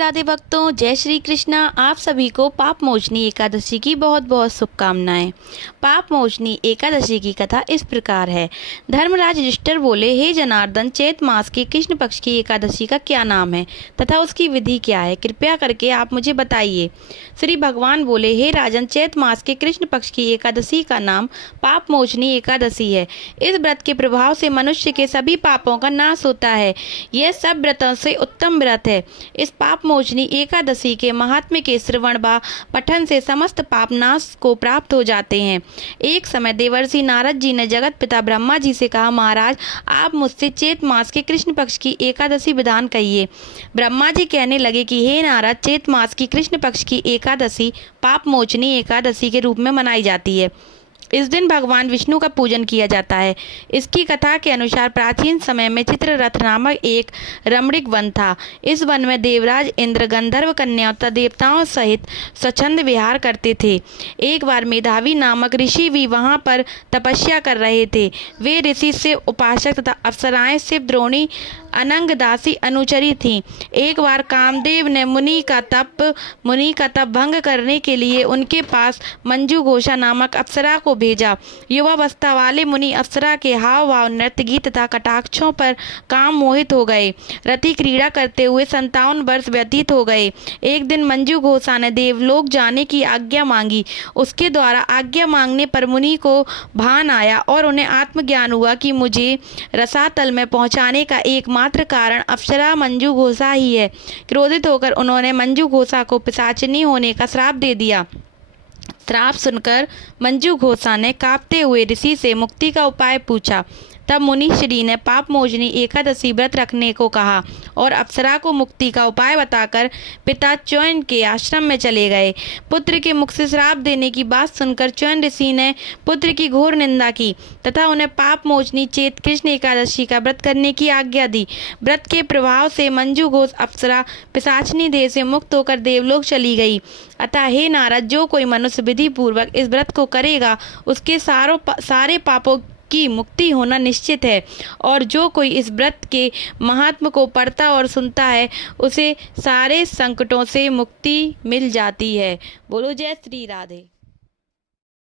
राधे भक्तों, जय श्री कृष्णा। आप सभी को पाप मोचनी एकादशी की बहुत बहुत शुभकामनाएं। पाप मोचनी एकादशी की कथा इस प्रकार है। धर्मराज युधिष्ठिर बोले, हे जनार्दन, चैत मास की कृष्ण पक्ष की एकादशी का क्या नाम है तथा उसकी विधि क्या है? कृपया करके आप मुझे बताइए। श्री भगवान बोले, हे राजन, चैत मास के कृष्ण पक्ष की एकादशी का नाम पाप मोचनी एकादशी है। इस व्रत के प्रभाव से मनुष्य के सभी पापों का नाश होता है। यह सब व्रतों से उत्तम व्रत है। इस पाप मोचनी एकादशी के महात्म्य के श्रवण व पठन से समस्त पाप नाश को प्राप्त हो जाते हैं। एक समय देवर्षि नारद जी ने जगत पिता ब्रह्मा जी से कहा, महाराज, आप मुझसे चैत मास के कृष्ण पक्ष की एकादशी विधान कहिए। ब्रह्मा जी कहने लगे कि हे नारद, चैत मास की कृष्ण पक्ष की एकादशी पाप मोचनी एकादशी के रूप में मनाई जाती है। इस दिन भगवान विष्णु का पूजन किया जाता है। इसकी कथा के अनुसार प्राचीन समय में चित्ररथ नामक एक रमणीक वन था। इस वन में देवराज इंद्र गंधर्व कन्याओं तथा देवताओं सहित स्वच्छंद विहार करते थे। एक बार मेधावी नामक ऋषि भी वहां पर तपस्या कर रहे थे। वे ऋषि शिव उपासक तथा अप्सराएं शिव द्रोणी अनंग दासी अनुचरी थीं। एक बार कामदेव ने मुनि का तप भंग करने के लिए उनके पास मंजू घोषा नामक अप्सरा को भेजा। युवावस्था वाले मुनि अप्सरा के हाव भाव, नृत्य, गीत तथा कटाक्षों पर काम मोहित हो गए। रति क्रीड़ा करते हुए 57 वर्ष व्यतीत हो गए। एक दिन मंजू घोषा ने देवलोक जाने की आज्ञा मांगी। उसके द्वारा आज्ञा मांगने पर मुनि को भान आया और उन्हें आत्मज्ञान हुआ कि मुझे रसातल में पहुंचाने का एकमात्र कारण अप्सरा मंजू घोषा ही है। क्रोधित होकर उन्होंने मंजू घोषा को पिशाचिनी होने का श्राप दे दिया। श्राप सुनकर मंजू घोषा ने कांपते हुए ऋषि से मुक्ति का उपाय पूछा। तब मुनि श्री ने पाप मोचनी एकादशी व्रत रखने को कहा और अप्सरा को मुक्ति का उपाय बताकर पिता च्यवन के आश्रम में चले गए। पुत्र के मुख से श्राप देने की बात सुनकर च्यवन ऋषि ने पुत्र की घोर निंदा की तथा उन्हें पाप मोचनी चैत कृष्ण एकादशी का व्रत करने की आज्ञा दी। व्रत के प्रभाव से मंजू घोष अप्सरा पिशाचिनी देह से मुक्त होकर देवलोक चली गई। अतः हे नारद, जो कोई मनुष्य विधि पूर्वक इस व्रत को करेगा उसके सारे पापों की मुक्ति होना निश्चित है। और जो कोई इस व्रत के महात्म को पढ़ता और सुनता है उसे सारे संकटों से मुक्ति मिल जाती है। बोलो जय श्री राधे।